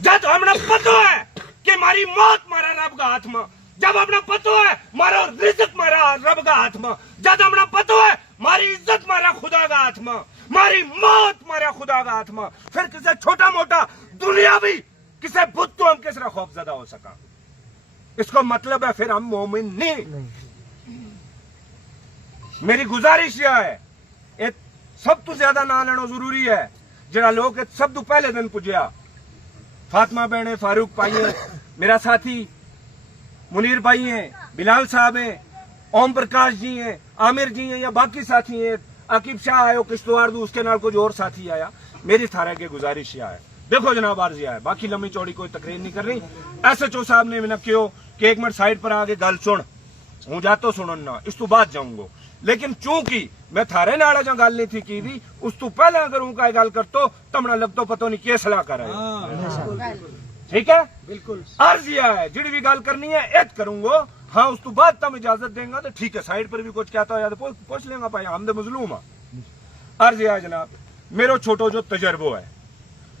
जब हमने पतो है कि मारी मौत मारा रब का हाथ में, जब हमने पतो है मारो रिज़्क मारा रब का हाथ में, जब हमने पतो है मारी इज्जत मारा खुदा का हाथ में, मारी मौत मारा खुदा का हाथ में, फिर किसे छोटा मोटा दुनिया भी किसे बुत तो हम किस तरह खौफजदा हो सका। इसको मतलब है फिर हम मोमिन नहीं। मेरी गुजारिश यह है, एक सब तो ज्यादा ना लेना जरूरी है। जरा लोग सब तो पहले दिन पुजया, फातिमा बहन है, फारूक भाई है, मेरा साथी मुनीर भाई हैं, बिलाल साहब हैं, ओम प्रकाश जी हैं, आमिर जी हैं, या बाकी साथी हैं, आकिब शाह आयो किश्तवाड़ दू, उसके नाल कुछ और साथी आया। मेरी थारा के गुजारिश यह है, देखो जनाब आर्जिया है, बाकी लंबी चौड़ी कोई तकरीर नहीं कर रही। SHO साहब ने मैंने क्यों कि एक मिनट साइड पर आके गल सुन, हूं जातो सुनना, इस तो बाद जाऊंगा, लेकिन चूंकि मैं थारे नाल जो गल नहीं थी की दी, उस तो पहले अगर उनका गल करतो तमना लगतो पतो नहीं के सलाह कर रहे। ठीक है, बिल्कुल अर्जिया है, जिड़ी भी गल करनी है एत करूंगा। हाँ, उस तो बाद तुम इजाजत देंगे तो ठीक है, साइड पर भी कुछ कहता हो तो पूछ लेंगे भाई, हम तो मजलूम है। अर्जिया है जनाब, मेरो छोटो जो तजर्बो है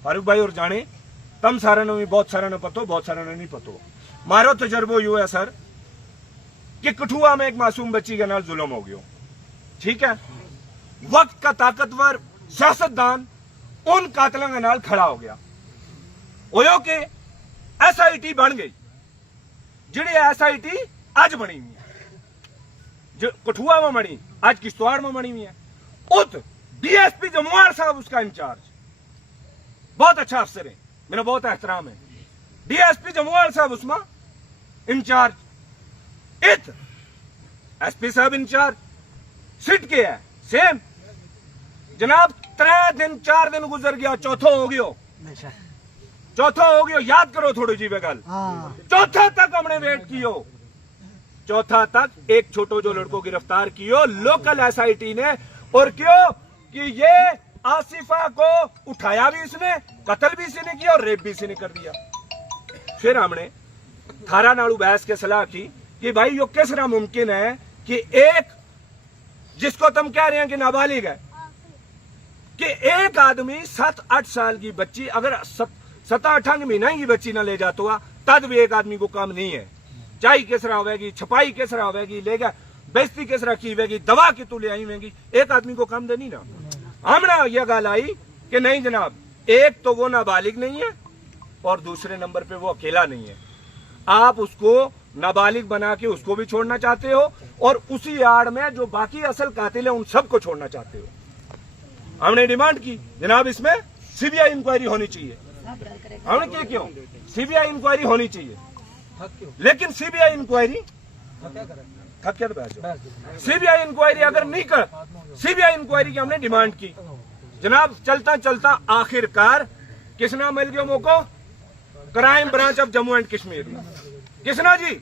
फारूक भाई और जाने तम सारे ने भी बहुत सारे ने पतो, बहुत सारे ने नहीं पतो। मारो तजर्बो यू है सर कि कठुआ में एक मासूम बच्ची के नाल जुल्म हो गयो। ठीक है, वक्त का ताकतवर सियासतदान उन कातलों के नाल खड़ा हो गया, ओयो के SIT बन गई, जिहड़ी SIT आज बनी हुई है, जो कठुआ में बनी आज किश्तवाड़ में बनी हुई है। उत DSP जमुआर साहब उसका इंचार्ज, बहुत अच्छा अफसर है, मेरा बहुत एहतराम है। DSP जमुआर साहब उसमें इंचार्ज, इत SP साहब इंचार्ज, सिट के है सेम। जनाब 3 दिन 4 दिन गुजर गया, चौथो हो गयो, चौथा हो गयो, याद करो थोड़ी जी वे गल। चौथा तक हमने वेट कियो, चौथा तक एक छोटो जो लड़को गिरफ्तार कियो लोकल SIT ने। और क्यों कि ये आसिफा को उठाया भी इसने, कत्ल भी इसी ने किया और रेप भी इसी ने कर दिया। फिर हमने थारा नाड़ू बहस के सलाह की कि भाई यो किस तरह मुमकिन है कि एक जिसको तुम कह रहे हैं कि नाबालिग है, कि एक आदमी 7-8 साल की बच्ची, अगर 7-8 महीना की बच्ची ना ले जाता हुआ तद भी एक आदमी को काम नहीं है। चाई किस तरह होगी, छपाई किस तरह होगी, लेगा बेइज्जती किस तरह की होगी, दवा की तू ले आई होगी, एक आदमी को काम देनी ना। हमने यह गल आई कि नहीं जनाब, एक तो वो नाबालिग नहीं है और दूसरे नंबर पे वो अकेला नहीं है। आप उसको नाबालिग बना के उसको भी छोड़ना चाहते हो और उसी आड़ में जो बाकी असल कातिल है उन सबको छोड़ना चाहते हो। हमने डिमांड की जनाब इसमें CBI इंक्वायरी होनी चाहिए। हमने क्या क्यों CBI इंक्वायरी होनी चाहिए, लेकिन CBI इंक्वायरी CBI इंक्वायरी अगर नहीं कर, CBI इंक्वायरी की हमने डिमांड की जनाब। चलता चलता आखिरकार किसना मिल गया मौको, crime branch of Jammu and Kashmir. Kisna ji,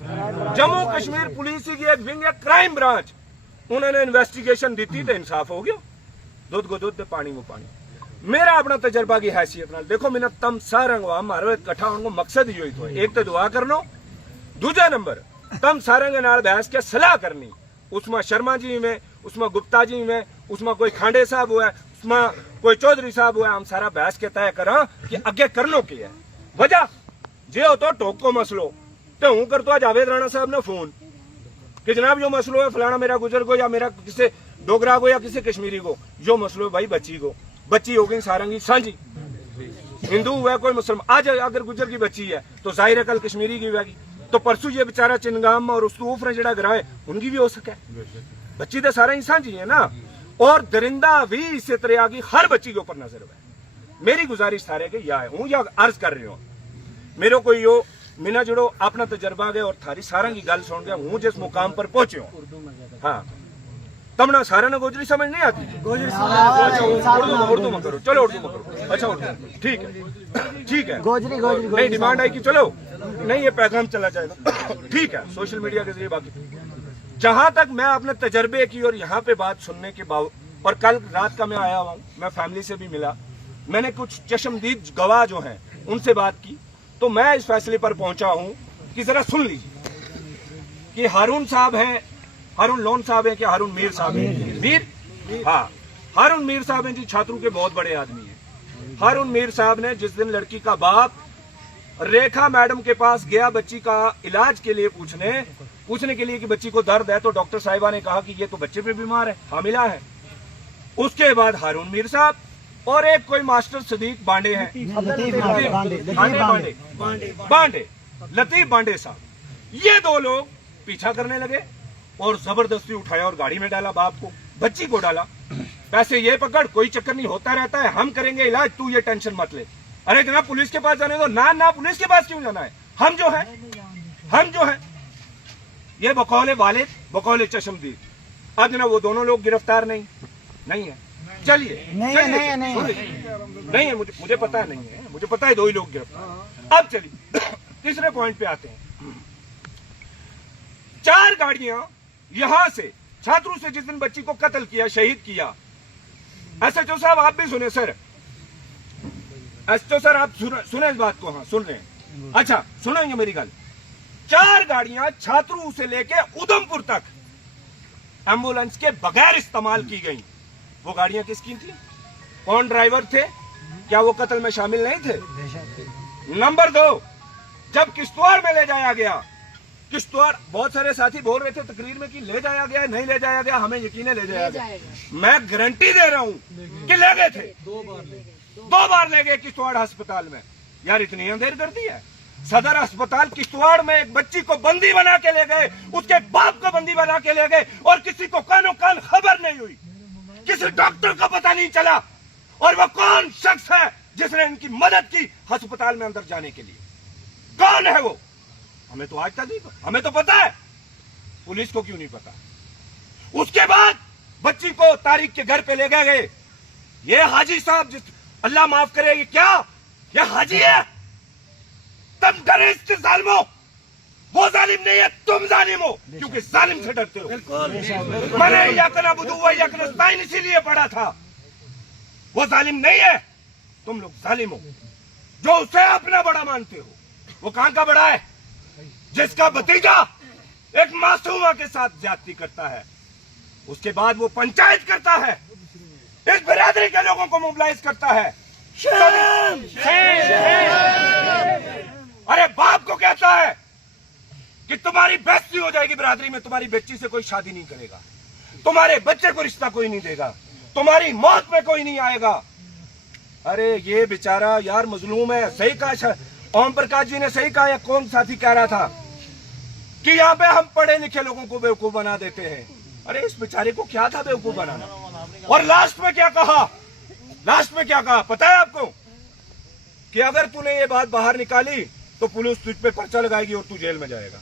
Jammu Kashmir police की एक विंग है क्राइम ब्रांच, उन्होंने इन्वेस्टिगेशन दी थी तो इंसाफ हो गया। दूध को दूध, पानी को पानी। मेरा अपना तजर्बा की हैसियत नाल देखो, मैंने तम सारा मारो इकट्ठा होने को मकसद ही तो एक तो दुआ करनो, दूजा नंबर तम सारे के नाल बहस के सलाह करनी। उसमें शर्मा जी में, उसमें गुप्ता जी में, उसमें कोई खांडे साहब हुआ, उसमें कोई चौधरी साहब हुआ, हम सारा बहस के तय करा कि अगे करनो की है। वजह जे हो तो टोक को मसलो तो हूं कर तो जावेद राणा साहब ने फोन कि जनाब यो मसलो है, फलाना मेरा गुजर को या मेरा किसी डोगरा को या किसी कश्मीरी को, जो मसलो है भाई बच्ची को, बच्ची हो गई सारंगी सांझी, हिंदू हुआ कोई मुसलमान। आज अगर गुजर की बच्ची है तो जाहिर है कल कश्मीरी की होगी, तो परसों ये बेचारा चिनगाम और उसको ऊपर जड़ा गिराए उनकी भी हो सके। बच्ची तो सारा ही सांझी है ना, और दरिंदा भी इसी तरह की हर बच्ची के ऊपर नजर है। मेरी गुजारिश सारे के या हूं या अर्ज कर रही हूं, मेरे को यो मिना जुड़ो अपना तजर्बा गए और थारी सारा की गल सुन गया हूं जिस मुकाम पर पहुंचे हो। हाँ, तमना सारे ने गोजरी समझ नहीं आती, उर्दू में करो, चलो उर्दू में करो, अच्छा उर्दू ठीक है, ठीक है। गोजरी नहीं डिमांड आई कि चलो नहीं ये पैगाम चला जाएगा, ठीक है, सोशल मीडिया के जरिए। बाकी जहां तक मैं अपने तजर्बे की और यहाँ पे बात सुनने के बाद, और कल रात का मैं आया हुआ, मैं फैमिली से भी मिला, मैंने कुछ चश्मदीद गवाह जो हैं उनसे बात की, तो मैं इस फैसले पर पहुंचा हूं कि जरा सुन लीजिए कि हारून साहब हैं, हारून लोन साहब हैं, क्या हारून मीर साहब हैं, मीर, हाँ हारून मीर साहब हैं जी, छात्रों के बहुत बड़े आदमी हैं। हारून मीर साहब ने जिस दिन लड़की का बाप रेखा मैडम के पास गया बच्ची का इलाज के लिए पूछने के लिए कि बच्ची को दर्द है, तो डॉक्टर साहिबा ने कहा कि ये तो बच्चे पे बीमार है, हामिला है। उसके बाद हारून मीर साहब और एक कोई मास्टर सदीक बांडे हैं, लतीफ बांडे साहब, ये दो लोग पीछा करने लगे और जबरदस्ती उठाया और गाड़ी में डाला, बाप को बच्ची को डाला। पैसे ये पकड़, कोई चक्कर नहीं, होता रहता है, हम करेंगे इलाज, तू ये टेंशन मत ले। अरे जनाब पुलिस के पास जाने दो। ना पुलिस के पास क्यों जाना है, हम जो है ये बकौले वालिद बकौले चश्मदीद। अब जनाब वो दोनों लोग गिरफ्तार नहीं है। चलिए नहीं है, मुझे पता है नहीं है, मुझे पता है दो ही लोग गिरफ्तार। अब चलिए तीसरे पॉइंट पे आते हैं। 4 गाड़ियां यहां से छात्रों से जिस दिन बच्ची को कत्ल किया, शहीद किया, एसएचओ साहब आप भी सुने सर, एसएचओ सर आप सुने इस बात को? हाँ सुन रहे हैं, अच्छा सुनेंगे मेरी गल। 4 गाड़ियां छात्रों से लेके उधमपुर तक एम्बुलेंस के बगैर इस्तेमाल की गई। वो गाड़ियां किसकी थी, कौन ड्राइवर थे, क्या वो कत्ल में शामिल नहीं थे? नंबर 2, जब किश्तवाड़ में ले जाया गया, किश्तवाड़ बहुत सारे साथी बोल रहे थे तकरीर में कि ले जाया गया, नहीं ले जाया गया, हमें यकीन है ले जाया गया। मैं गारंटी दे रहा हूं कि ले गए थे, 2 बार ले गए किश्तवाड़ अस्पताल में। यार इतनी अंधेर कर दी है। सदर अस्पताल किश्तवाड़ में एक बच्ची को बंदी बना के ले गए, उसके बाप को बंदी बना के ले गए और किसी को कानो कान खबर नहीं हुई, किसी डॉक्टर को पता नहीं चला। और वो कौन शख्स है जिसने इनकी मदद की अस्पताल में अंदर जाने के लिए? कौन है वो? हमें तो आज तक नहीं पता। हमें तो पता है, पुलिस को क्यों नहीं पता? उसके बाद बच्ची को तारिक के घर पे ले गए। ये हाजी साहब, जिस अल्लाह माफ करे, ये क्या, ये हाजी है? तुम डरे इससे जालिमो, वो जालिम नहीं है, तुम जालिम हो, क्योंकि जालिम से डरते हो। मैंने याकना बुदुवा याकना नस्ताइन इसीलिए पढ़ा था। वो जालिम नहीं है, तुम लोग जालिम हो जो उसे अपना बड़ा मानते हो। वो कहां का बड़ा है? जिसका भतीजा एक मासूमा के साथ ज्यादती करता है, उसके बाद वो पंचायत करता है, इस बिरादरी के लोगों को मोबिलाइज करता है। अरे बाप को कहता है कि तुम्हारी बेइज्जती हो जाएगी बिरादरी में, तुम्हारी बच्ची से कोई शादी नहीं करेगा, तुम्हारे बच्चे को रिश्ता कोई नहीं देगा, तुम्हारी मौत में कोई नहीं आएगा। अरे ये बेचारा यार मजलूम है। सही कहा ओम प्रकाश जी ने, सही कहा, या कौन साथी कह रहा था कि यहाँ पे हम पढ़े लिखे लोगों को बेवकूफ बना देते हैं। अरे इस बेचारे को क्या था बेवकूफ बनाना? और लास्ट में क्या कहा, पता है आपको? कि अगर तूने ये बात बाहर निकाली तो पुलिस तुझ पे पर्चा लगाएगी और तू जेल में जाएगा।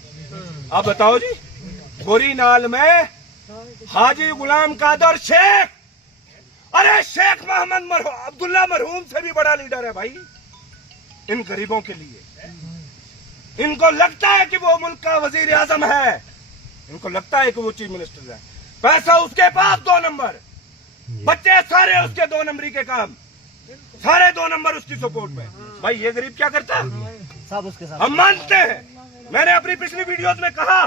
आप बताओ जी, गोरी नाल में हाजी गुलाम कादर शेख, अरे शेख मोहम्मद अब्दुल्ला मरहूम से भी बड़ा लीडर है भाई इन गरीबों के लिए। इनको लगता है कि वो मुल्क का वजीर आजम है, इनको लगता है कि वो चीफ मिनिस्टर है। पैसा उसके पास 2 नंबर, बच्चे सारे उसके 2 नंबरी के काम, सारे 2 नंबर उसकी सपोर्ट में। भाई ये गरीब क्या करता है? सब उसके साथ हम मानते हैं। मैंने अपनी पिछली वीडियोस में कहा,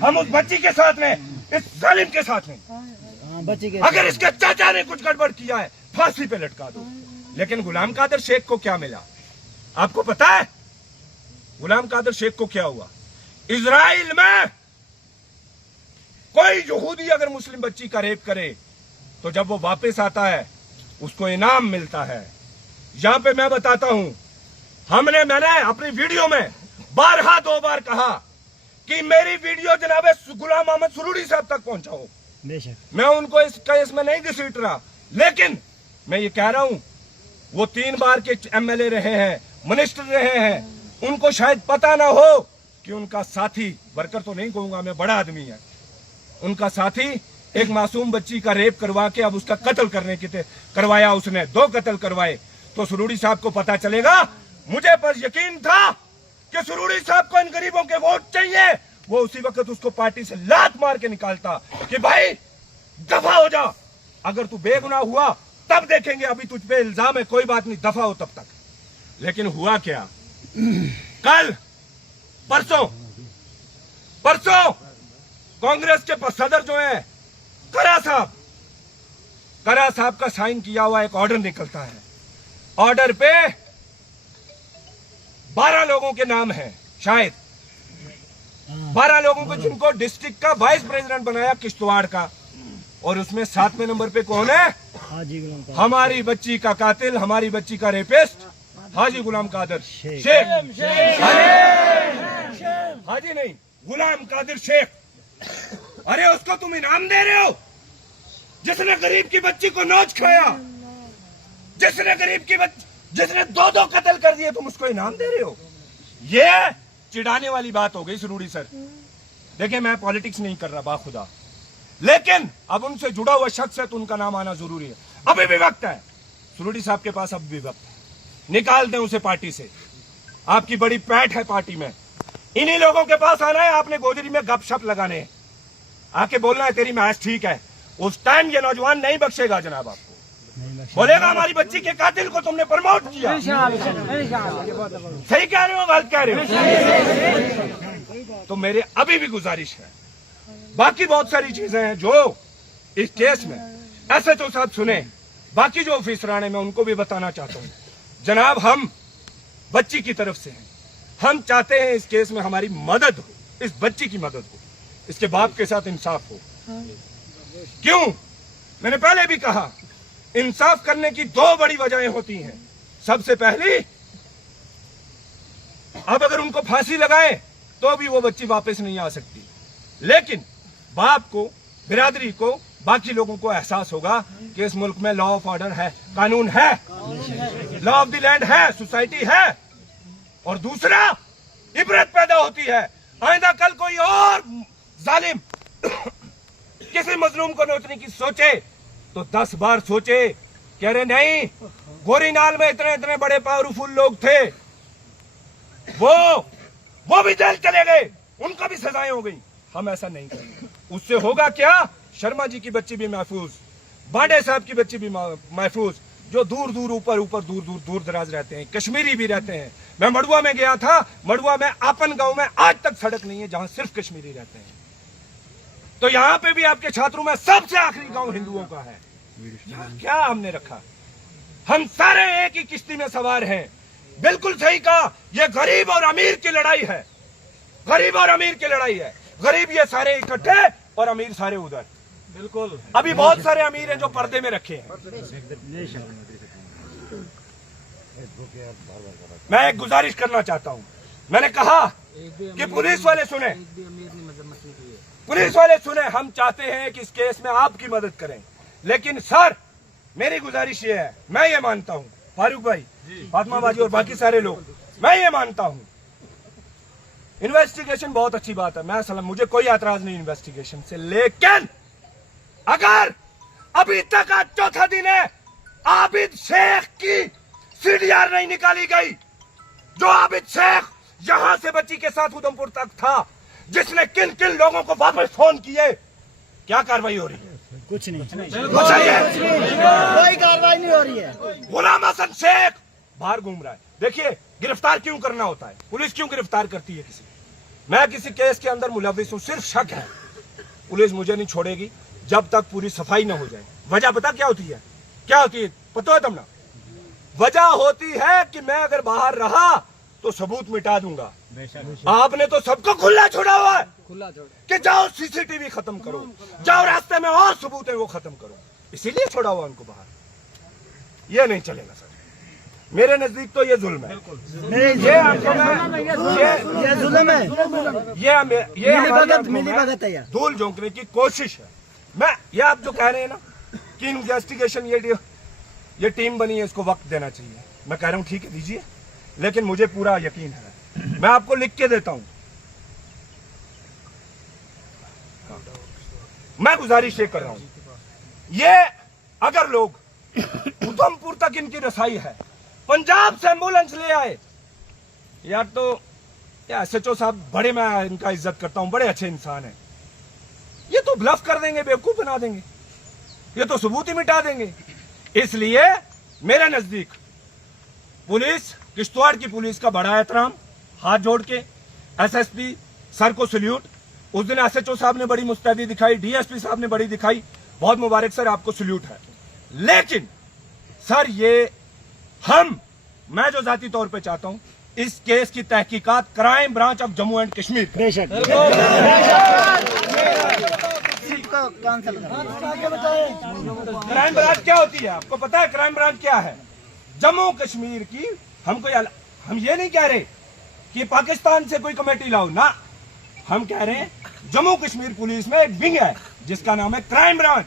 हम उस बच्ची के साथ में, इस जालिम के साथ में, बच्ची के अगर इसके चाचा ने कुछ गड़बड़ किया है फांसी पे लटका दो। लेकिन गुलाम कादर शेख को क्या मिला आपको पता है? गुलाम कादर शेख को क्या हुआ? इजराइल में कोई यहूदी अगर मुस्लिम बच्ची का रेप करे तो जब वो वापस आता है उसको इनाम मिलता है। यहां पे मैं बताता हूं, मैंने अपनी वीडियो में 2 बार कहा कि मेरी वीडियो जनाब गुलाम अहमद सुरूरी साहब तक पहुंचाओ। मैं उनको इस केस में नहीं घसीट रहा, लेकिन मैं ये कह रहा हूं वो 3 बार के एमएलए रहे हैं, मिनिस्टर रहे हैं, उनको शायद पता ना हो कि उनका साथी, वर्कर तो नहीं कहूंगा मैं, बड़ा आदमी है, उनका साथी एक मासूम बच्ची का रेप करवा के अब उसका कत्ल करवाया, उसने 2 कत्ल करवाए। तो सुरूरी साहब को पता चलेगा। मुझे पर यकीन था कि सुरूरी साहब को इन गरीबों के वोट चाहिए, वो उसी वक्त उसको पार्टी से लात मार के निकालता कि भाई दफा हो जा, अगर तू बेगुनाह हुआ तब देखेंगे, अभी तुझ पे इल्जाम है, कोई बात नहीं, दफा हो तब तक। लेकिन हुआ क्या? कल परसों कांग्रेस के सदर जो है करा साहब का साइन किया हुआ एक ऑर्डर निकलता है। ऑर्डर पे 12 लोगों के नाम हैं, शायद 12 लोगों को, जिनको डिस्ट्रिक्ट का वाइस प्रेसिडेंट बनाया किश्तवाड़ का। और उसमें 7वें नंबर पे कौन है? हमारी बच्ची का कातिल, हमारी बच्ची का रेपिस्ट हाजी गुलाम कादिर शेख। हाजी नहीं, गुलाम कादिर शेख। अरे उसको तुम इनाम दे रहे हो, जिसने गरीब की बच्ची को नोच खाया, जिसने गरीब की बच्ची, जिसने 2 कत्ल कर दिए, तुम उसको इनाम दे रहे हो। ये चिढ़ाने वाली बात हो गई सुरूरी सर। देखिए मैं पॉलिटिक्स नहीं कर रहा बाखुदा, लेकिन अब उनसे जुड़ा हुआ शख्स है तो उनका नाम आना जरूरी है। अभी भी वक्त है, सुरूरी साहब के पास अभी भी वक्त है, निकाल दें उसे पार्टी से। आपकी बड़ी पैठ है पार्टी में, इन्हीं लोगों के पास आना है आपने गोजरी में गपशप लगाने हैं, आके बोलना है तेरी मैच ठीक है। उस टाइम ये नौजवान नहीं बख्शेगा जनाब आपको, बोलेगा हमारी बच्ची के कातिल को तुमने प्रमोट किया। सही कह रहे हो गलत कह रहे हो? तो मेरे अभी भी गुजारिश है, बाकी बहुत सारी चीजें हैं जो इस केस में ऐसे तो साहब सुने, बाकी जो ऑफिसरान है मैं उनको भी बताना चाहता हूं। जनाब हम बच्ची की तरफ से हैं, हम चाहते हैं इस केस में हमारी मदद हो, इस बच्ची की मदद हो, इसके बाप के साथ इंसाफ हो। क्यों? मैंने पहले भी कहा, इंसाफ करने की 2 बड़ी वजहें होती हैं। सबसे पहली, अब अगर उनको फांसी लगाए तो भी वो बच्ची वापस नहीं आ सकती, लेकिन बाप को, बिरादरी को, बाकी लोगों को एहसास होगा कि इस मुल्क में लॉ ऑफ ऑर्डर है, कानून है, लॉ ऑफ द लैंड है, सोसाइटी है। और दूसरा, इबरत पैदा होती है। आइंदा कल कोई और जालिम किसी मजलूम को नोचने की सोचे तो 10 बार सोचे कि अरे नहीं, गोरीनाल में इतने इतने बड़े पावरफुल लोग थे, वो भी जेल चले गए, उनका भी सजाएं हो गई। हम ऐसा नहीं करेंगे। उससे होगा क्या? शर्मा जी की बच्ची भी महफूज, बांडे साहब की बच्ची भी महफूज, जो दूर दूर दराज रहते हैं, कश्मीरी भी रहते हैं। मैं मड़ुआ में गया था, मड़ुआ में आपन गांव में आज तक सड़क नहीं है जहां सिर्फ कश्मीरी रहते हैं। तो यहाँ पे भी आपके छात्रों में सबसे आखिरी गांव हिंदुओं का है। क्या हमने रखा? हम सारे एक ही किश्ती में सवार हैं। बिल्कुल सही कहा, ये गरीब और अमीर की लड़ाई है, गरीब और अमीर की लड़ाई है। गरीब ये सारे इकट्ठे और अमीर सारे उधर। बिल्कुल, अभी बहुत सारे अमीर हैं जो पर्दे में रखे हैं। मैं एक गुजारिश करना चाहता हूं, मैंने कहा कि पुलिस वाले सुने, पुलिस वाले सुने, हम चाहते हैं कि इस केस में आपकी मदद करें, लेकिन सर मेरी गुजारिश ये है, मैं ये मानता हूं, फारूक भाई, फातिमा बाजी और बाकी सारे लोग, मैं ये मानता हूं इन्वेस्टिगेशन बहुत अच्छी बात है, मैं सलाम, मुझे कोई एतराज नहीं इन्वेस्टिगेशन से, लेकिन अगर अभी तक आज 4था दिन है, आबिद शेख की सीडीआर नहीं निकाली गई, जो आबिद शेख यहां से बच्ची के साथ उधमपुर तक था, जिसने किन किन लोगों को वापस फोन किए, क्या कार्रवाई हो रही है? कुछ नहीं, कोई कार्रवाई नहीं हो रही है। गुलाम हसन शेख बाहर घूम रहा है। देखिए गिरफ्तार क्यों करना होता है, पुलिस क्यों गिरफ्तार करती है किसी? मैं किसी केस के अंदर मुलविस हूं, सिर्फ शक है, पुलिस मुझे नहीं छोड़ेगी जब तक पूरी सफाई न हो जाए। वजह पता क्या होती है? क्या होती है पता है तुम ना? वजह होती है कि मैं अगर बाहर रहा तो सबूत मिटा दूंगा। आपने तो सबको खुला छोड़ा हुआ है कि जाओ सीसीटीवी खत्म करो, जाओ रास्ते में और सबूत है वो खत्म करो, इसीलिए छोड़ा हुआ उनको बाहर। ये नहीं चलेगा सर, मेरे नजदीक तो ये जुल्म है, ये आपको ये जुल्म है, मिली भगत है, धूल झोंकने की कोशिश है। मैं ये आप जो कह रहे हैं ना कि इन्वेस्टिगेशन ये टीम बनी है, इसको वक्त देना चाहिए, मैं कह रहा हूं ठीक है दीजिए, लेकिन मुझे पूरा यकीन है, मैं आपको लिख के देता हूं। मैं गुजारिश ये कर रहा हूं, ये अगर लोग उधमपुर तक इनकी रसाई है, पंजाब से एम्बुलेंस ले आए, यार तो एसएचओ साहब बड़े, मैं इनका इज्जत करता हूं, बड़े अच्छे इंसान हैं, ये तो ब्लफ कर देंगे, बेवकूफ बना देंगे, ये तो सबूत ही मिटा देंगे। इसलिए मेरे नजदीक पुलिस, किश्तवाड़ की पुलिस का बड़ा एहतराम, हाथ जोड़ के एसएसपी सर को सल्यूट। उस दिन एसएचओ साहब ने बड़ी मुस्तैदी दिखाई, डीएसपी साहब ने बड़ी दिखाई, बहुत मुबारक सर, आपको सल्यूट है। लेकिन सर ये मैं जो जाती तौर पे चाहता हूं, इस केस की तहकीकात crime branch of Jammu and Kashmir करे। बेशक कैंसिल क्राइम ब्रांच क्या होती है, आपको पता है क्राइम ब्रांच क्या है? जम्मू कश्मीर की हम ये नहीं कह रहे कि पाकिस्तान से कोई कमेटी लाओ ना, हम कह रहे हैं जम्मू कश्मीर पुलिस में एक विंग है जिसका नाम है क्राइम ब्रांच,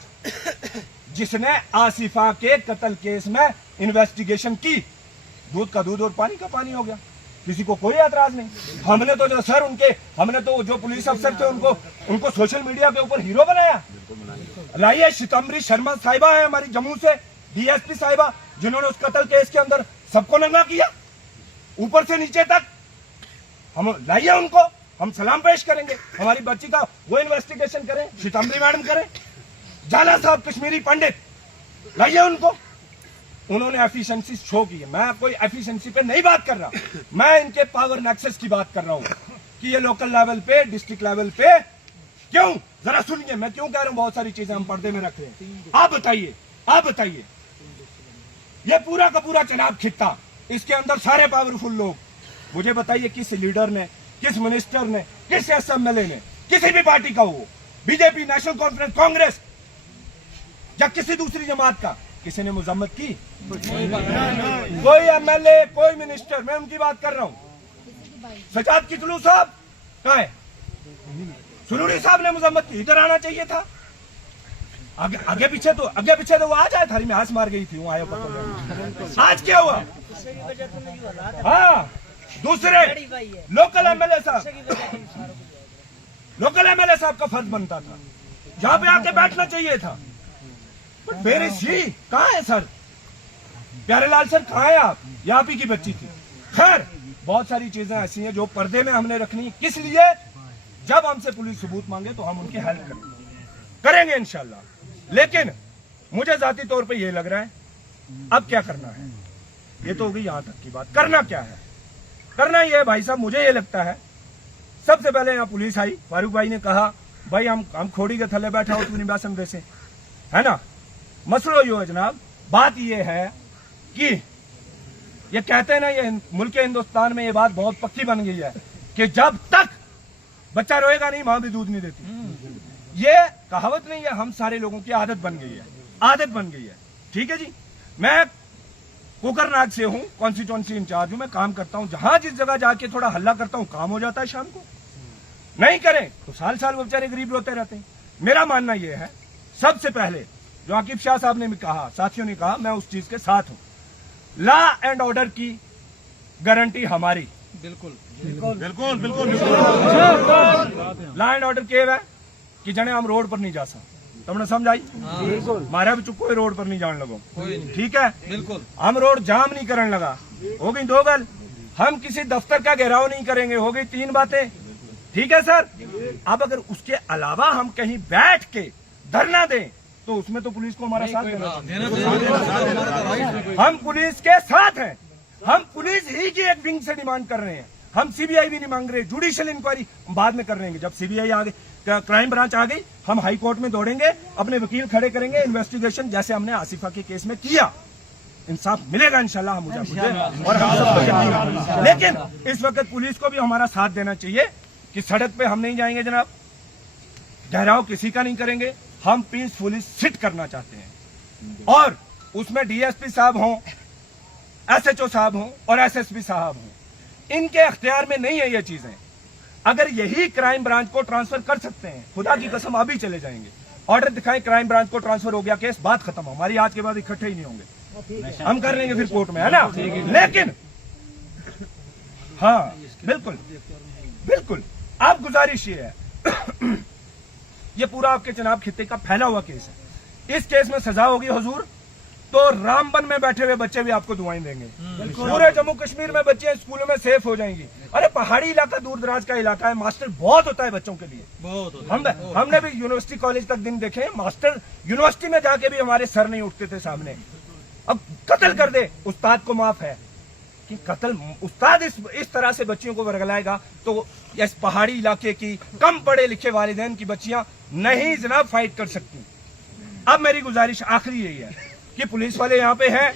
जिसने आसिफा के कत्ल केस में इन्वेस्टिगेशन की। दूध का दूध और पानी का पानी हो गया, किसी को कोई एतराज नहीं। हमने तो जो पुलिस अफसर थे उनको सोशल मीडिया के ऊपर हीरो बनाया। लाइए, सितम्बरी शर्मा साहिबा है हमारी जम्मू से, डीएसपी साहिबा, जिन्होंने उस कत्ल केस के अंदर सबको नंगा किया ऊपर से नीचे तक। हम लाइए उनको, हम सलाम पेश करेंगे। हमारी बच्ची का वो इन्वेस्टिगेशन करें, सितम्बरी मैडम करें, जाला साहब कश्मीरी पंडित, लाइए उनको। उन्होंने एफिशिएंसी शो की है। मैं कोई एफिशिएंसी पे नहीं बात कर रहा, मैं इनके पावर नेक्सस की बात कर रहा हूं कि ये लोकल लेवल पे, डिस्ट्रिक्ट लेवल पे क्यों, जरा सुनिए मैं क्यों कह रहा हूं। बहुत सारी चीजें हम पर्दे में रख रहे हैं। आप बताइए ये पूरा का पूरा चनाब खित्ता, इसके अंदर सारे पावरफुल लोग, मुझे बताइए किस लीडर ने, किस मिनिस्टर ने, किस एमएलए ने, किसी भी पार्टी का हो, बीजेपी, नेशनल कॉन्फ्रेंस, कांग्रेस या किसी दूसरी जमात का, किसी ने मजम्मत की? कोई एमएलए, कोई मिनिस्टर, मैं उनकी बात कर रहा हूं। सजाद किचलू साहब कहाँ है? सुरूरी साहब ने मजम्मत की, इधर आना चाहिए था। आगे पीछे तो वो आ जाए, थाली में हाथ मार गई थी, वो आया पता। आज क्या हुआ? हाँ, दूसरे लोकल एमएलए साहब का फर्ज बनता था, यहाँ पे आके बैठना चाहिए था। मेरे सी कहाँ है सर? प्यारेलाल सर कहाँ है आप? ये आप ही की बच्ची थी। खैर, बहुत सारी चीजें ऐसी हैं जो पर्दे में हमने रखनी। किस लिए? जब हमसे पुलिस सबूत मांगे तो हम उनकी हेल्प करेंगे इंशाल्लाह। लेकिन मुझे जाती तौर पे ये लग रहा है, अब क्या करना है? ये तो हो गई यहां तक की बात। करना क्या है? करना ये है भाई साहब, मुझे ये लगता है सबसे पहले यहाँ पुलिस आई, फारूक भाई ने कहा भाई हम खोड़ी के थले बैठा हो तू निवासन दे से, है ना? मसलो यो है जनाब, बात ये है कि ये कहते हैं ना, ये मुल्क हिंदुस्तान में ये बात बहुत पक्की बन गई है कि जब तक बच्चा रोएगा नहीं मां भी दूध नहीं देती। ये कहावत नहीं है, हम सारे लोगों की आदत बन गई है। ठीक है जी, मैं कोकरनाग से हूं, कॉन्स्टिट्यूएंसी इंचार्ज हूं, मैं काम करता हूं। जहां जिस जगह जाके थोड़ा हल्ला करता हूं, काम हो जाता है। शाम को नहीं करें तो साल साल वो बेचारे गरीब रोते रहते हैं। मेरा मानना यह है, सबसे पहले जो आकिब शाह साहब ने भी कहा, साथियों ने कहा, मैं उस चीज के साथ हूं। लॉ एंड ऑर्डर की गारंटी हमारी, बिल्कुल। लॉ एंड ऑर्डर के है कि जने हम रोड पर नहीं जा सकते, तुमने समझाई? मारा भी चुको रोड पर नहीं जाने लगो, ठीक है? बिल्कुल। हम रोड जाम नहीं करने लगा, हो गई 2 गल। हम किसी दफ्तर का घेराव नहीं करेंगे, हो गई 3 बातें, ठीक है सर? अब अगर उसके अलावा हम कहीं बैठ के धरना दें तो उसमें तो पुलिस को हमारा साथ देना चाहिए। हम पुलिस के साथ हैं, हम पुलिस ही की एक विंग से डिमांड कर रहे हैं। हम सीबीआई भी नहीं मांग रहे, जुडिशियल इंक्वायरी बाद में कर लेंगे। जब सीबीआई आ गई, क्राइम ब्रांच आ गई, हम हाई कोर्ट में दौड़ेंगे, अपने वकील खड़े करेंगे, इन्वेस्टिगेशन जैसे हमने आसिफा के केस में किया। इंसाफ मिलेगा इंशाल्लाह मुझे और हम सबको यकीन है। लेकिन इस वक्त पुलिस को भी हमारा साथ देना चाहिए कि सड़क पे हम नहीं जाएंगे जनाब, घेराव किसी का नहीं करेंगे, हम पीसफुली सिट करना चाहते हैं। और उसमें डीएसपी साहब हों, एसएचओ साहब हों और एसएसपी साहब हों, इनके अख्तियार में नहीं है ये चीजें। अगर यही क्राइम ब्रांच को ट्रांसफर कर सकते हैं, खुदा की कसम अभी चले जाएंगे, ऑर्डर दिखाएं, क्राइम ब्रांच को ट्रांसफर हो गया, केस, बात खत्म। हमारी आज के बाद इकट्ठे ही नहीं होंगे, हम कर लेंगे फिर कोर्ट में, है ना? लेकिन हाँ, बिल्कुल आप गुजारिश ये है, ये पूरा आपके जनाब खित्ते का फैला हुआ केस है। इस केस में सजा होगी हुजूर तो रामबन में बैठे हुए बच्चे भी आपको दुआएं देंगे। पूरे जम्मू कश्मीर में बच्चे स्कूलों में सेफ हो जाएंगी। अरे पहाड़ी इलाका, दूर दराज का इलाका है, मास्टर बहुत होता है बच्चों के लिए, बहुत होता है। हमने भी यूनिवर्सिटी कॉलेज तक दिन देखे, मास्टर यूनिवर्सिटी में जाके भी हमारे सर नहीं उठते थे सामने। अब कत्ल कर दे, उस्ताद को माफ है कि कत्ल, उस्ताद इस तरह से बच्चियों को वर्गलाएगा तो इस पहाड़ी इलाके की कम पढ़े लिखे वालिदैन की बच्चियां नहीं जनाब फाइट कर सकती। अब मेरी गुजारिश आखिरी यही है कि पुलिस वाले यहाँ पे हैं,